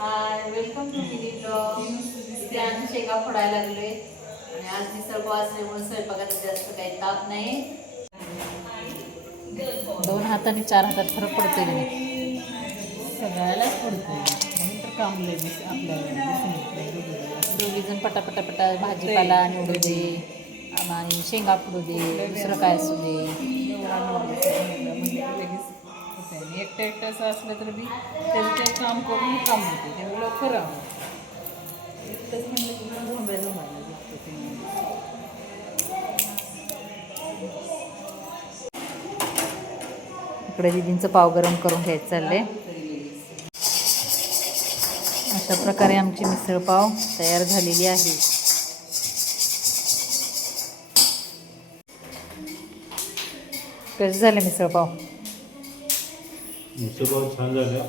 High, welcome to mini blog. इथे आम्ही शेंगा फोडायला लागलोय आणि आज मिसळ पाव असल्यामुळे स्वयंपाकाचा जास्त काही ताप नाही. 2 हाताने 4 हातात फरक पडतोय की नाही? सगळ्यालाच पडतोय म्हणून तर काम लय आपल्याला दोघी जण पटापटापटा भाजीपाला निवडू दे आणि शेंगा फोडू दे, दुसरं काय असू दे. म्हणजे लगेच होतं आहे. एकटं एकटं असं असलं तर बी त्याचं ते काम करून काम होते त्यामुळे लवकर आवडतं. एकटंच म्हणलं की मग झोंबायला लागतं ते. इकडे दीदींचं पाव गरम करून घ्यायचं चाललंय. अशा प्रकारे आमची मिसळ पाव तयार झालेली आहे. कसे झाले मिसळ पाव? मिसळ पाव छान झालं.